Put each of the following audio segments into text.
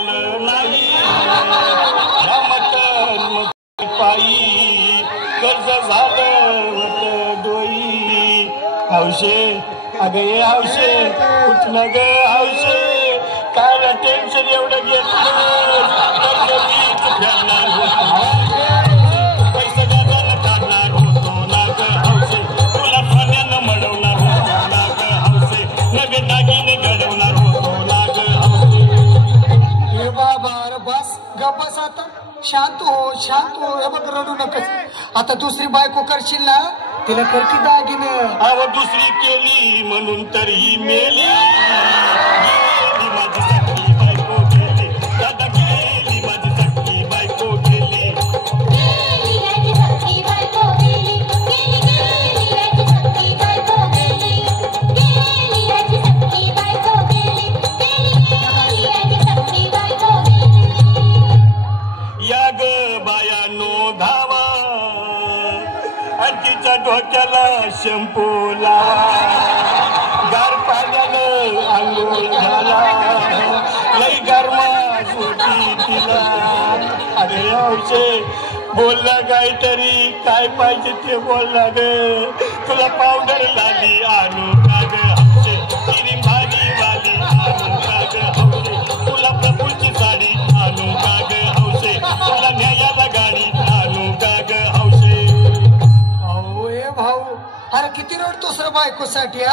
जमलं नाही मटन पायी कर्ज झालं होत डोई हौशे अगं ये हौशे कुठलं ग हौशे काय टेन्शन एवढं घेतलं पैसा गावाला काढणार होतो ना ग हौशे तुला सोन्यानं मडवणार होतो ना ग हौशे नवे दागिने घडवणार होतो ना ग हौशे हे बाबा अरे बस गप्पस आता शांत हो हे बघ रडू नकच आता दुसरी बायको करशील ना तिला कर की दागिने अव दुसरी केली म्हणून तर ही मेली गेली माझी सख्खी बायको गेली दादा गेली माझी सख्खी बायको गेली गेली माझी सख्खी बायको गेली गेली माझी सख्खी बायको गेली गेली माझी सख्खी बायको गेली गेली माझी सख्खी बायको गेली या ग बायानो धावा तिच्या डोक्याला शॅम्पू लावा गार पाण्यानं आंघोळ झाला लई गरमा सुटी तिला अरे हौशे बोलला काहीतरी काय पाहिजे ते बोलला ग तुला पावडर लाली आणू का ग हौशे क्रीम भाजी वाली आणू का ग हौशे तुला प्रभूची साडी आणू का ग हौशे तुला न्यायाला गाडी आणू का ग हौशे भाऊ अरे किती रडतोस रे बायकोसाठी हा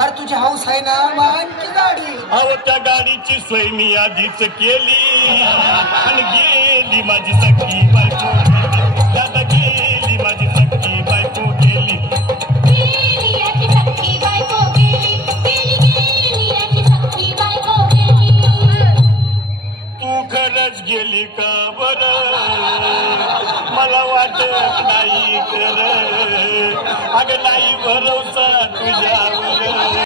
अरे तुझी हाऊस आहे ना मान की गाडी अहो त्या गाडीची सोय मी आधीच केली आणि गेली माझी सख्खी बायको दादा गेली माझी सख्खी बायको गेली गेली माझी सख्खी बायको गेली गेली माझी सख्खी बायको गेली तू खरंच गेली का बरं मला वाटत नाही कर अगं नाही भरोसा तुझ्यावर